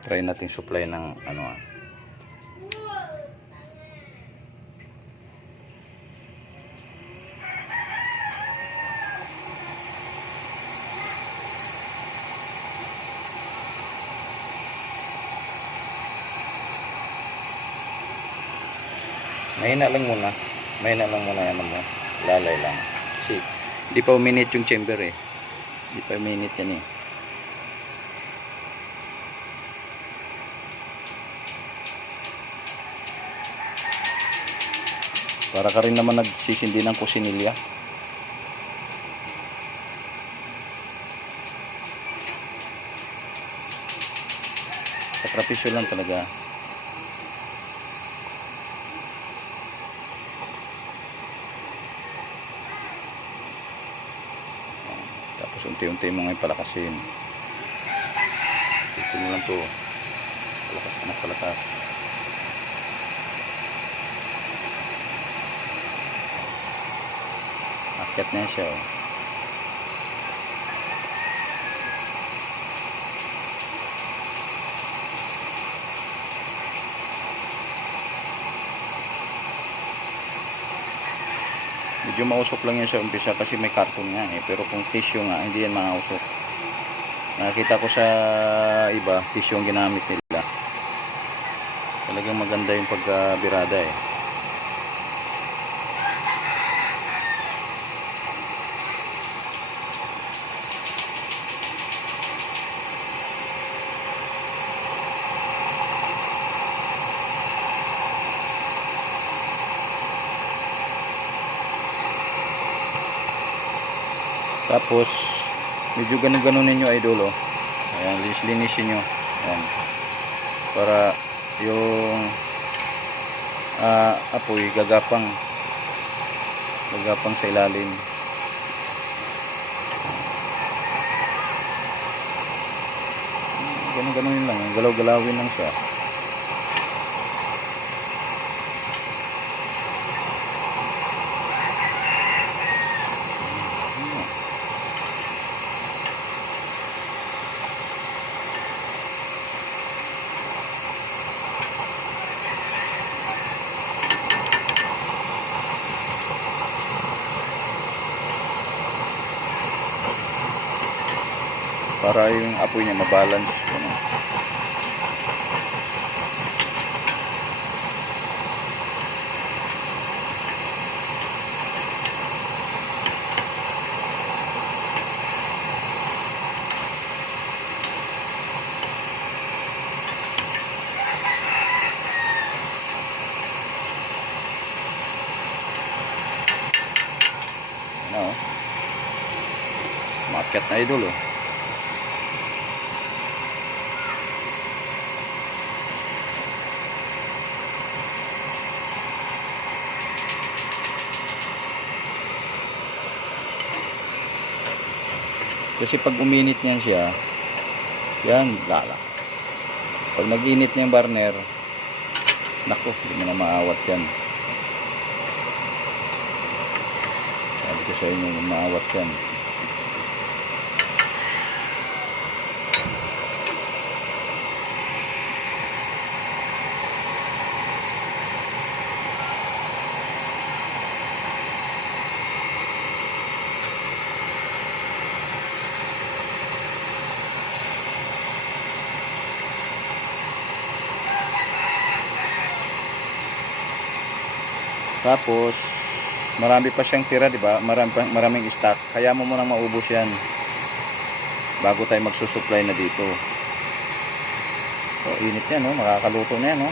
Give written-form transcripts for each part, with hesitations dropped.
Try natin supply ng ano mahina lang muna yan mo, lalay lang kasi hindi pa uminit yung chamber eh, hindi pa uminit yan eh. Para ka rin naman nagsisindi ng kusinilya. Sakripisyo lang talaga. Tapos unti-unti mo ngayon palakasin. Dito mo lang to. Palakas ka na palakas. Akyat na siya oh. Medyo mausok lang yan sa umpisa kasi may karton nga eh. Pero kung tissue nga, hindi yan mausok. Nakita ko sa iba, tissue ang ginamit nila. Talagang maganda yung pagkabirada eh. Tapos medyo ganun-ganun ninyo idol oh. Ayan, linisin nyo. Ayan. Para yung apoy gagapang sa ilalim. Ganun-ganun lang, galaw-galawin lang siya. Para yung apoy niya mabalance ano. Ano? Maakyat na idol oh. Kasi pag uminit niyan siya, yan, lala. Pag nag-init niya yung burner, naku, hindi mo na maawat yan. Sabi ko sa inyo, maawat yan. Tapos marami pa siyang tira, di ba? Maraming stock. Kaya mo munang maubos 'yan bago tayo magsusupply na dito. So, init 'yan, no? Makakaluto na 'yan, no?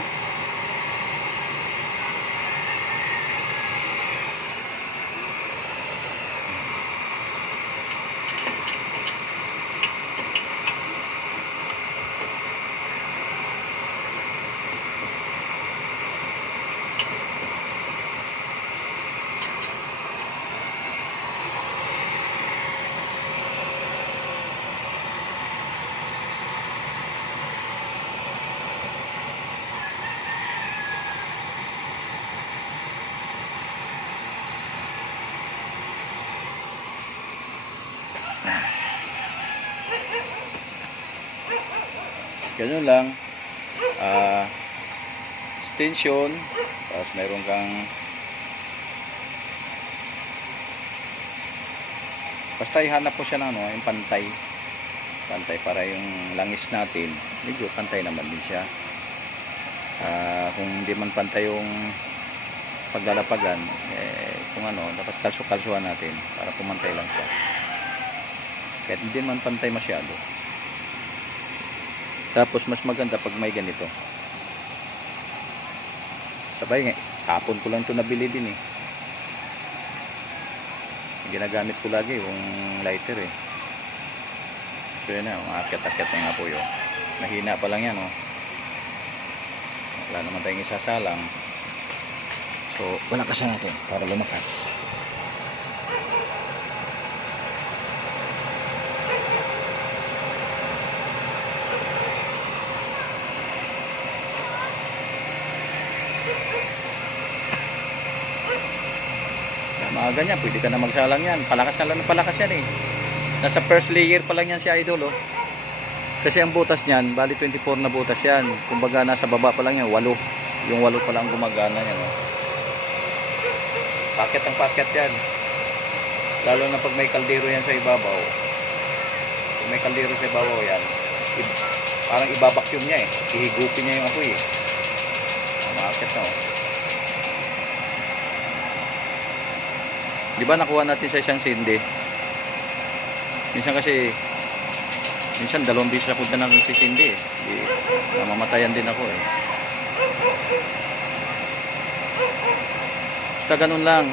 Ganun lang. Extension. Tapos mayroon kang basta ihanap po siya ng ano, yung pantay. Pantay para yung langis natin, medyo pantay naman din siya. Kung hindi man pantay yung paglalapagan, kung ano, dapat kalso-kalsuhan natin para pumantay lang siya. Kahit hindi man pantay masyado. Tapos mas maganda pag may ganito. Sabay nga, hapon ko lang ito nabili din eh. Ginagamit ko lagi yung lighter eh. So yun na, maakyat-akyat na nga po yun. Mahina pa lang yan oh. Wala naman tayong isasalang. So balakasan natin para lumakas. Mga ganyan, pwede ka na magsalang yan. Palakas na lang ng palakas yan eh. Nasa first layer pa lang yan si Idol oh. Kasi ang butas niyan, bali 24 na butas yan. Kumbaga nasa baba pa lang yan, 8. Yung 8 pa lang gumagana yan oh. Paket ang paket yan. Lalo na pag may kaldero yan sa ibabaw. Pag may kaldero sa ibabaw yan, parang ibabakyum niya eh. Ihigupin niya yung apoy eh. Maakit na oh. Di ba nakuha natin sa isang sindi? Minsan kasi, minsan 2 beses ako na nagsisindi eh. Namamatayan din ako eh. Basta ganun lang.